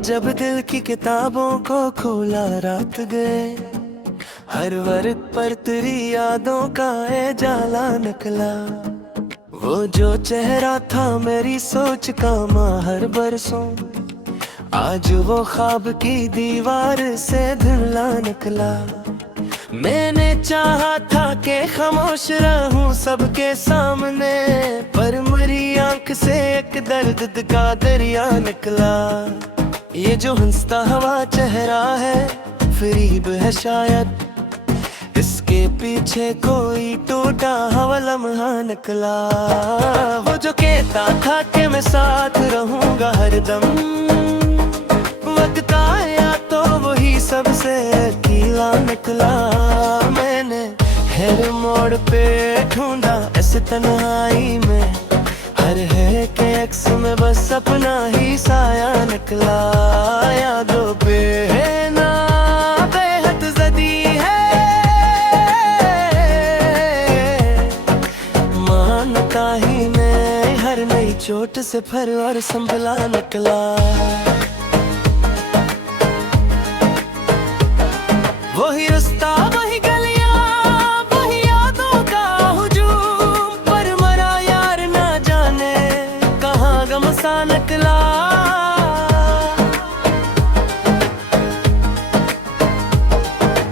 जब दिल की किताबों को खोला रात गए, हर वर्ग पर तेरी यादों का ए जाला निकला। वो जो चेहरा था मेरी सोच का माहर बरसों, आज वो ख्वाब की दीवार से धुंधला निकला। मैंने चाहा था कि खामोश रहूं सबके सामने, पर मेरी आंख से एक दर्द का दरिया निकला। ये जो हंसता हुआ चेहरा है फरीब है शायद, इसके पीछे कोई टूटा हुआ लम्हा निकला। वो जो कहता था कि मैं साथ रहूंगा हरदम, वक्त आया तो वही सबसे अकेला निकला। मैंने हर मोड़ पे ढूंढा ऐसे तन्हाई में, हर है के अक्स में बस अपना ही साया निकला। यादों पे ना बेहद जदी है, मानता ही मैं हर नई चोट से फिर और संभला निकला। वही रास्ता वही गलियां वही यादों का हुजूम, पर मरा यार ना जाने कहाँ गम सा निकला।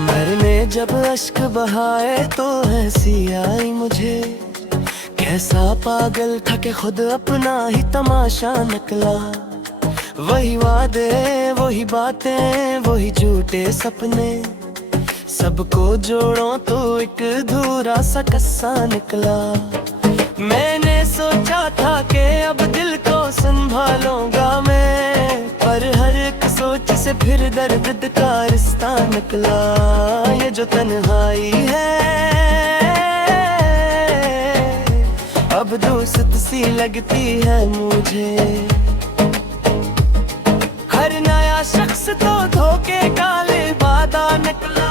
मरने जब अश्क बहाए तो हंसी आई मुझे, कैसा पागल था कि खुद अपना ही तमाशा निकला। वही वादे वही बातें वही झूठे सपने, सबको जोड़ो तो एक अधूरा सा किस्सा निकला। मैंने सोचा था कि अब दिल को संभालूंगा मैं, पर हर एक सोच से फिर दर्द का रिश्ता निकला। ये जो तन्हाई है अब दोस्त सी लगती है मुझे, हर नया शख्स तो धोखे का लिबादा निकला।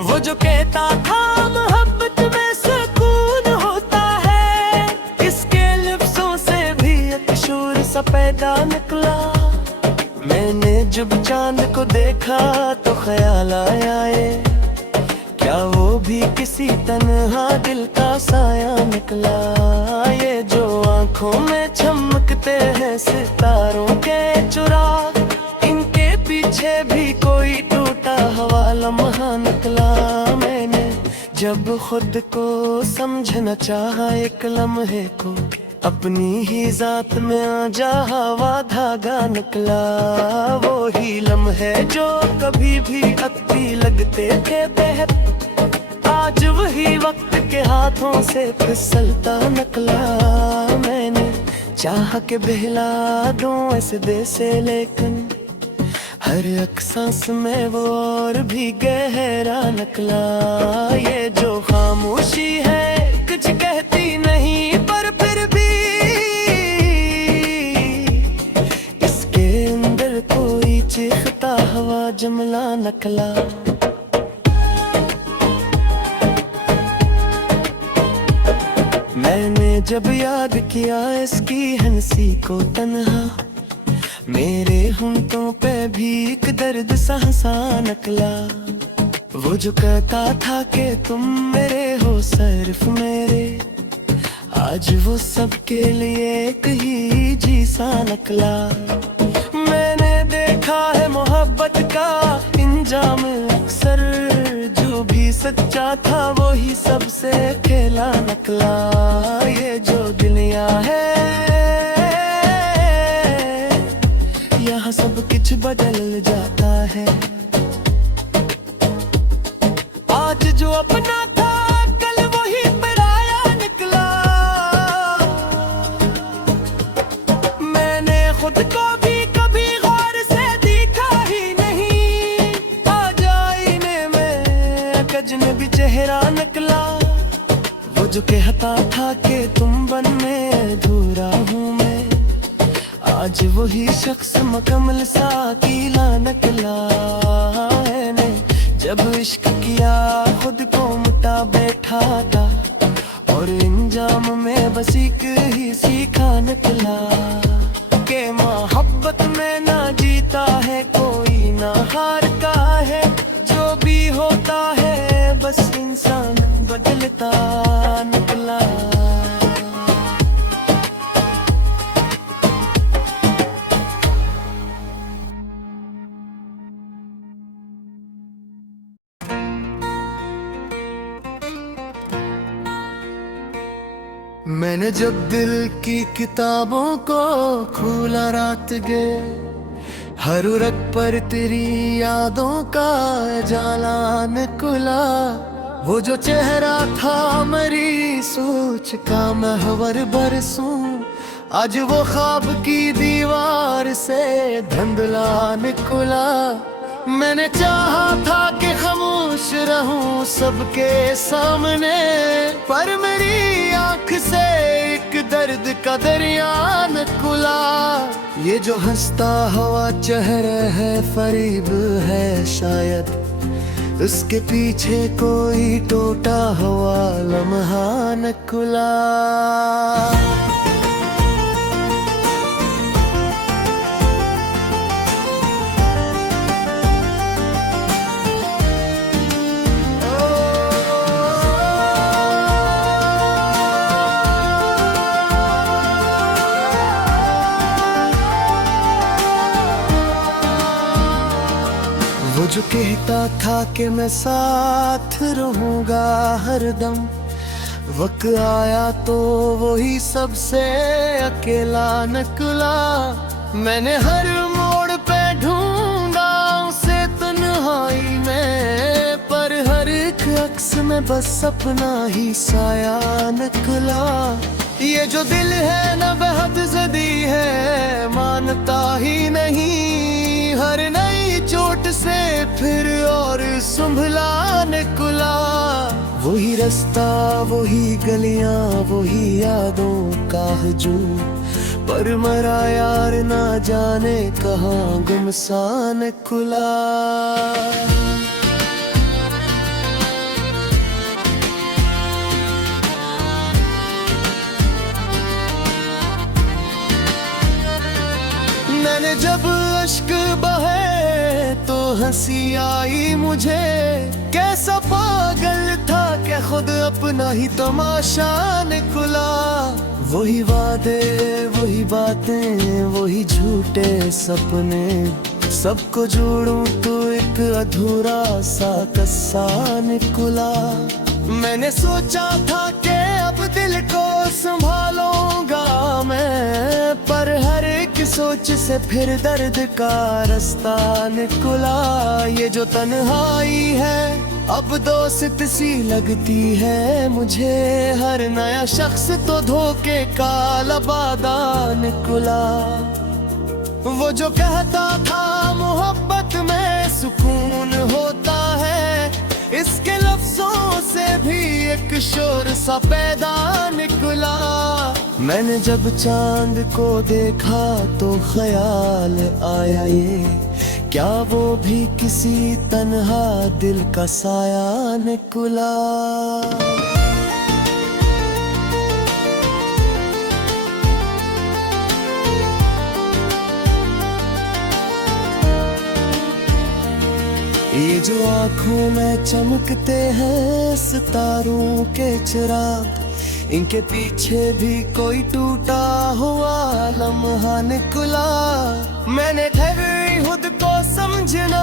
वो जो कहता था मोहब्बत में सुकून होता है, इसके लफ्जों से भी एक शोर सा पैदा निकला। मैंने जब चांद को देखा तो ख्याल आया ये, क्या वो भी किसी तन्हा दिल का साया निकला। ये जो आंखों में चमकते हैं सितारों के चुराग, इनके पीछे भी कोई टूटा हुआ लम्हा निकला। मैंने जब खुद को समझना चाहा एक लम्हे को, अपनी ही जात में आजा हवा धागा निकला। वो ही लम्हे जो कभी भी अति लगते थे बेहद, आज वही वक्त के हाथों से फिसलता निकला। मैंने चाह के बहला दूं ऐसे दे से, लेकिन हर एक सांस में वो और भी गहरा निकला। ये जो खामोशी है कुछ कहती नहीं, पर फिर भी इसके अंदर कोई चीखता हुआ जुमला निकला। मैंने जब याद किया इसकी हंसी को तन्हा, मेरे होंठों पे भी एक दर्द सा हंसा निकला। वो जो कहता था कि तुम मेरे हो सिर्फ मेरे, आज वो सबके लिए एक ही जी सा निकला। मैंने देखा है मोहब्बत का इंजाम अक्सर, जो भी सच्चा था वो ही सबसे खेला निकला। ये जो दुनिया है यहाँ सब कुछ बदल जाता है, आज जो अपना था कल वही पराया निकला। मैंने खुद को भी कभी गौर से देखा ही नहीं, आज आईने में एक अजनबी चेहरा निकला। वो जो कहता था कि तुम बन में अधूरा हूँ मैं, आज वही शख्स मुकम्मल सा अकेला निकला। मैंने जब इश्क किया खुद को मुटा बैठा था, और इंजाम में बस एक ही सीखा निकला। बस इंसान बदलता निकला। मैंने जब दिल की किताबों को खोला रात गे, हर रग पर तेरी यादों का जाला निकला। वो जो चेहरा था मेरी सोच का महवर बरसों, आज वो ख्वाब की दीवार से धुंधला निकला। मैंने चाहा था कि खामोश रहूं सबके सामने, पर मेरी आंख से एक दर्द का दरिया निकला। ये जो हंसता हुआ चेहरा है फरीब है शायद, उसके पीछे कोई टूटा हुआ लम्हा निकला। वो जो कहता था कि मैं साथ रहूंगा हरदम, वक्त आया तो वही सबसे अकेला निकला। मैंने हर मोड़ पे ढूंढा उसे तन्हाई में, पर हर एक अक्स में बस अपना ही साया निकला। ये जो दिल है न बेहद ज़दी है, मानता ही नहीं, हर नई चोट से फिर और संभला निकला। वही रास्ता वही गलियां वही यादों का हजूम, पर मरा यार ना जाने कहाँ गुमसान निकला। मैंने जब अश्क बहे तो हंसी आई मुझे, कैसा पागल था कि खुद अपना ही तमाशा निकला। वही वादे वही बातें वही झूठे सपने, सबको जोड़ूं तो एक अधूरा सा किस्सा निकला। मैंने सोचा था कि अब दिल को संभालूंगा मैं, पर हर एक सोच से फिर दर्द का रास्ता निकला। ये जो तन्हाई है अब दोस्त सी लगती है मुझे, हर नया शख्स तो धोखे का लबादा निकला। वो जो कहता था मोहब्बत में सुकून होता है, इसके लफ्जों से भी एक शोर सा पैदा निकला। मैंने जब चांद को देखा तो ख्याल आया ये, क्या वो भी किसी तन्हा दिल का साया निकला। ये जो आँखों में चमकते हैं सितारों के चिराग, इनके पीछे भी कोई टूटा हुआ लम्हा निकला। मैंने ठहरी खुद को समझना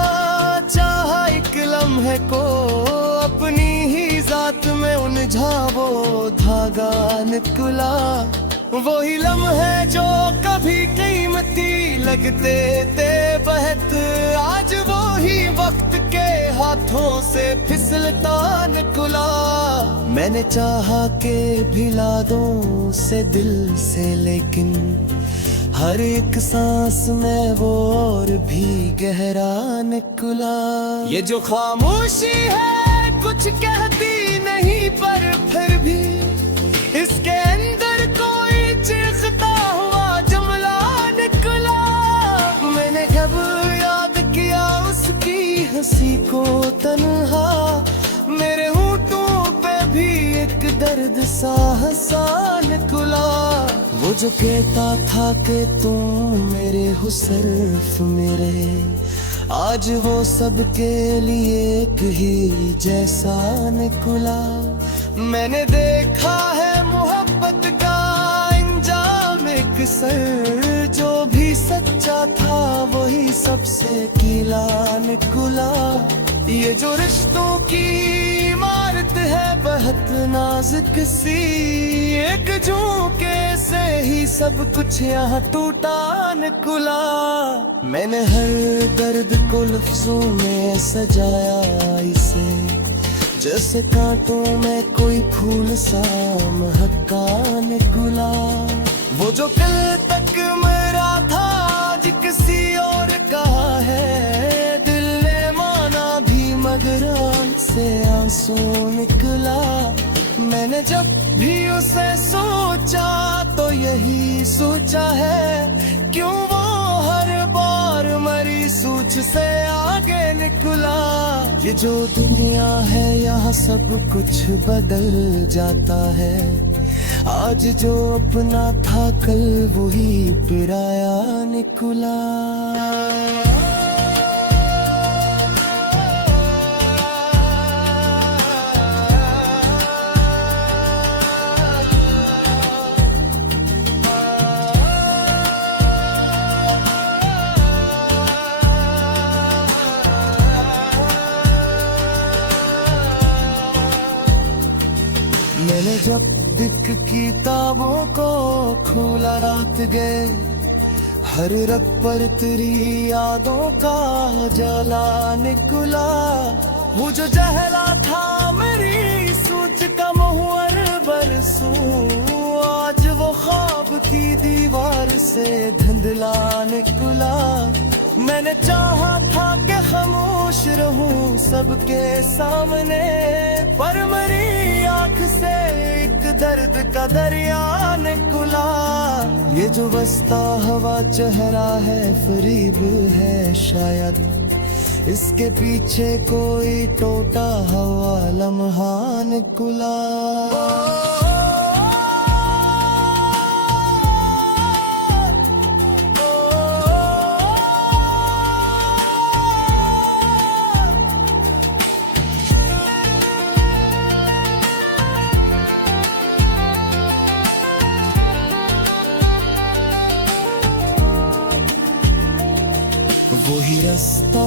चाहा एक लम्हे को, अपनी ही जात में उलझा वो धागा निकला। वही लम्हे जो कभी कीमती लगते थे बहत, आज वो ही वक्त के हाथों से फिसलता निकला। मैंने चाहा के भिला दूं से दिल से, लेकिन हर एक सांस में वो और भी गहरा निकला। ये जो खामोशी है कुछ कहती नहीं, पर फिर भी इसके अंदर कोई चीखता हुआ जुमला निकला। मैंने कब याद किया उसकी हंसी को तन्हा, मेरे होठों पे भी एक दर्द सा हंसा निकला। वो जो कहता था कि तुम मेरे हो सिर्फ मेरे, आज वो सबके लिए एक ही जैसा निकला। मैंने देखा है मोहब्बत का इंजाम एक सर, जो भी सच्चा था वही सबसे गीला निकला। ये जो रिश्तों की इमारत है बहुत नाजुक सी, एक झोंके से ही सब कुछ यहाँ टूटा निकला। मैंने हर दर्द को लफ्जों में सजाया इसे, जैसे कांटों में कोई फूल सा महका निकला। वो जो कल तक मेरा था आज किसी और का है, दिल ने माना भी मगर आँख से आंसू निकला। मैंने जब भी उसे सोचा तो यही सोचा है, क्यों वो हर बार मरी सूझ से आगे निकला। ये जो दुनिया है यहाँ सब कुछ बदल जाता है, आज जो अपना था कल वही पराया निकला। मैंने जब दिख किताबों को खोला रात गए, हर रग पर तेरी यादों का जला निकला। वो जो जहला था मेरी सोच का मुहर बरसों, आज वो ख्वाब की दीवार से धुंधला निकला। मैंने चाहा था कि खामोश रहूं सबके सामने, पर मेरी आंख से एक दर्द का दरिया निकला। ये जो बसता हवा चेहरा है फरीब है शायद, इसके पीछे कोई टूटा हुआ लम्हा निकला। वही रास्ता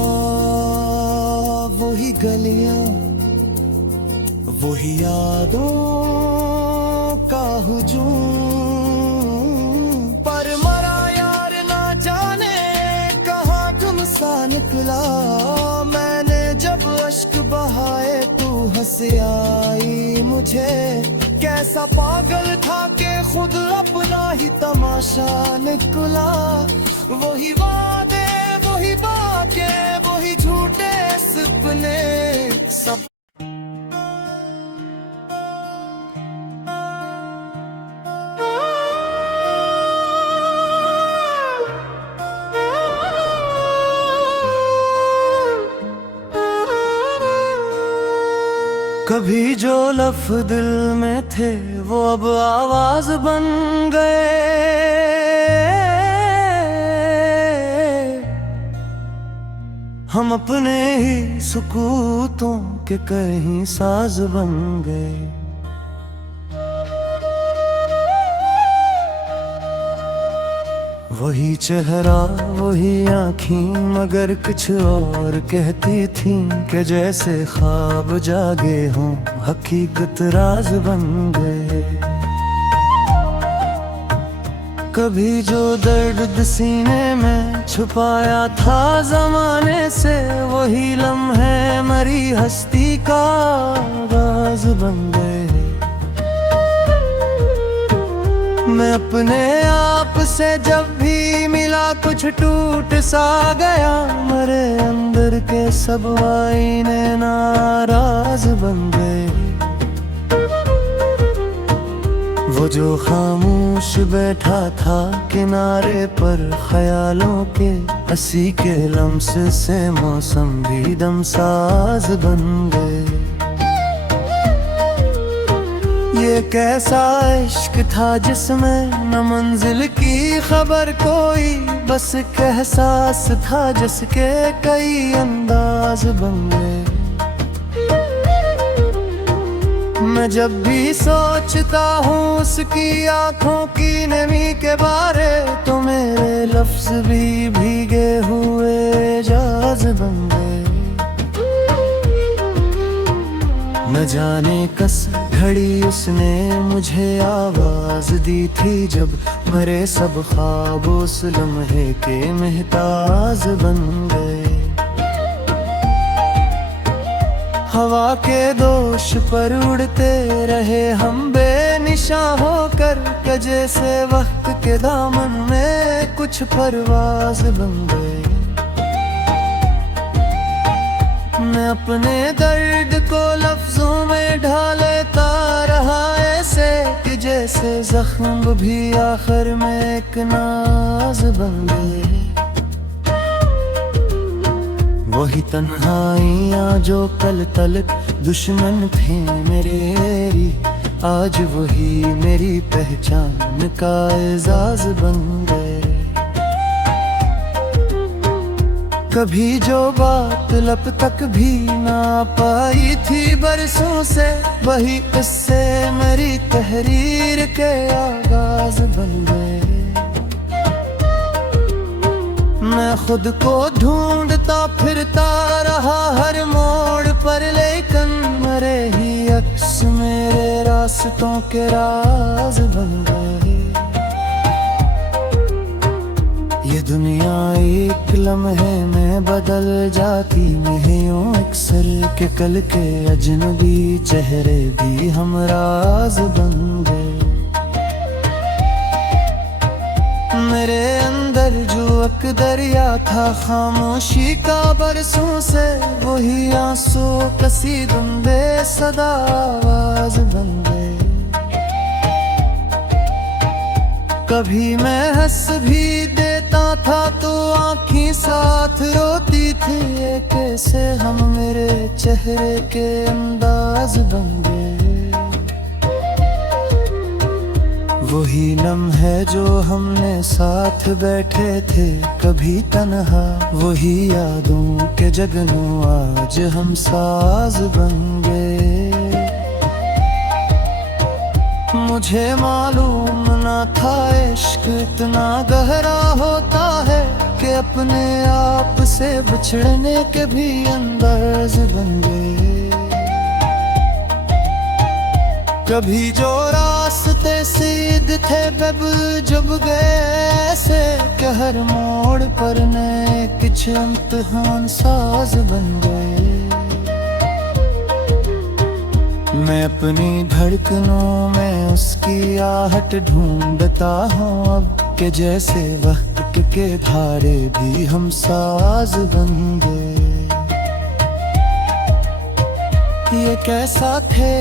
वही गलियां वही यादों का हुजूम, पर मरा यार ना जाने कहाँ गुमसा निकला। मैंने जब अश्क बहाए तू हंस आई मुझे, कैसा पागल था कि खुद अपना ही तमाशा निकला। वही वादे वही बातें वही झूठे सपने सब। कभी जो लफ्ज़ दिल में थे वो अब आवाज बन गए। हम अपने ही सुकूतों के कहीं साज बन गए। वही चेहरा वही आँखें मगर कुछ और कहती थी कि जैसे ख्वाब जागे हों हकीकत राज बन गए। कभी जो दर्द सीने में छुपाया था जमाने से, वही लम्हे मरी हस्ती का राज बन गए। मैं अपने आप से जब भी मिला कुछ टूट सा गया, मेरे अंदर के सब आईने नाराज बन गए। वो जो खामोश बैठा था किनारे पर ख्यालों के, हंसी के लम्स से मौसम भी दमसाज बन गए। ये कैसा इश्क था जिसमें न मंजिल की खबर कोई, बस एक एहसास था जिसके कई अंदाज बन गए। मैं जब भी सोचता हूँ उसकी आंखों की नमी के बारे, तो मेरे लफ्ज भी भीगे हुए जाज बन गए। न जाने कस घड़ी उसने मुझे आवाज दी थी, जब मरे सब ख्वाब उस लम्हे के महताज बन गए। हवा के दोष पर उड़ते रहे हम बेनिशा होकर, जैसे वक्त के दामन में कुछ परवाज बन गए। मैं अपने दर्द को लफ्जों में ढालता रहा ऐसे, कि जैसे जख्म भी आखिर में एक नाज बन गए। वही तन्हाइयाँ जो कल तलक दुश्मन थे मेरी, आज वही मेरी पहचान का एजाज बन गए। कभी जो बात लब तक भी ना पाई थी बरसों से, वही किस्से मेरी तहरीर के आगाज बन गए। मैं खुद को ढूंढता फिरता रहा हर मोड़ पर, लेकिन मरे ही अक्स मेरे रास्तों के राज बन गए। ये दुनिया एक लम्हे में बदल जाती है यूं अक्सर, के कल के अजनबी चेहरे भी हम राज बन गए। मेरे अंदर जो एक दरिया था खामोशी का बरसों से, वही आंसू कसी दुंदे सदा आवाज बन गए। कभी मैं हंस भी देता था तो आँखें साथ रोती थी, ये कैसे हम मेरे चेहरे के अंदाज बन गए। वही लम्हे जो हमने साथ बैठे थे कभी तन्हा, वही यादों के जगनों आज हम साज बन गए। मुझे मालूम न था इश्क इतना गहरा होता है, कि अपने आप से बिछड़ने के भी अंदाज बन गए। कभी जो रास्ते सीध थे बब जब गए ऐसे, कि हर मोड़ पर नए कुछ इम्तिहान साज बन गए। मैं अपनी धड़कनों में उसकी आहट ढूंढता हूँ अब, के जैसे वक्त के धारे भी हम साज बन गए। ये कैसा थे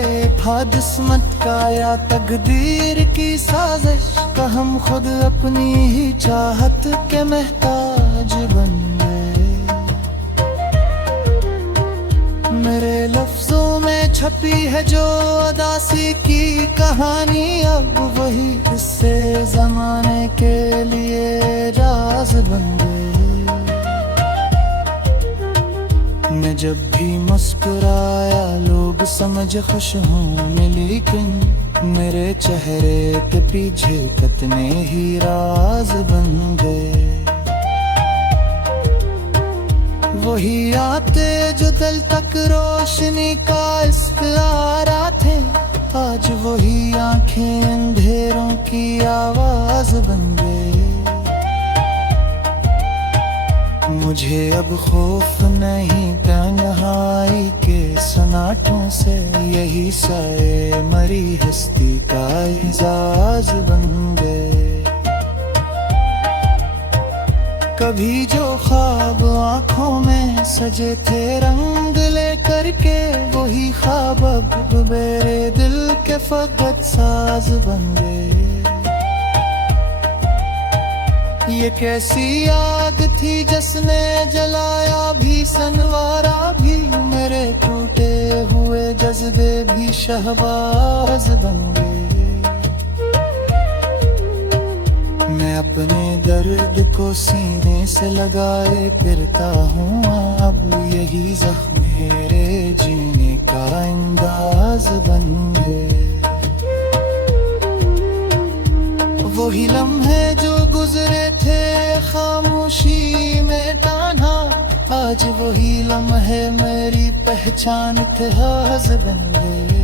किस्मत का या तकदीर की साजिश, का हम खुद अपनी ही चाहत के महताज बन गए। मेरे लफ्जों में छपी है जो अदासी की कहानी, अब वही किस्से जमाने के लिए राज बन गए। मैं जब भी मुस्कुराया लोग समझ खुश होने, लेकिन मेरे चेहरे के पीछे कितने ही राज बन गए। वही आते जो दिल तक रोशनी का इस्तारा थे, आज वही आंखें अंधेरों की आवाज बन गए। मुझे अब खौफ नहीं तन्हाई के सन्नाटों से, यही साए मरी हस्ती का एजाज बन गए। कभी जो ख्वाब आँखों में सजे थे रंग लेकर के, वही ख्वाब अब मेरे दिल के फकत साज बन गए। ये कैसी आग थी जिसने जलाया भी संवारा भी, मेरे टूटे हुए जज्बे जज्बे भी शहबाज बन गए। मैं अपने दर्द को सीने से लगाए फिरता हूँ, अब यही जख्म मेरे जीने का अंदाज बन गए। वही लम्हे जो गुजरे थे खामोशी में तान्हा, आज वही लम्हे मेरी पहचान इतिहास बन गए।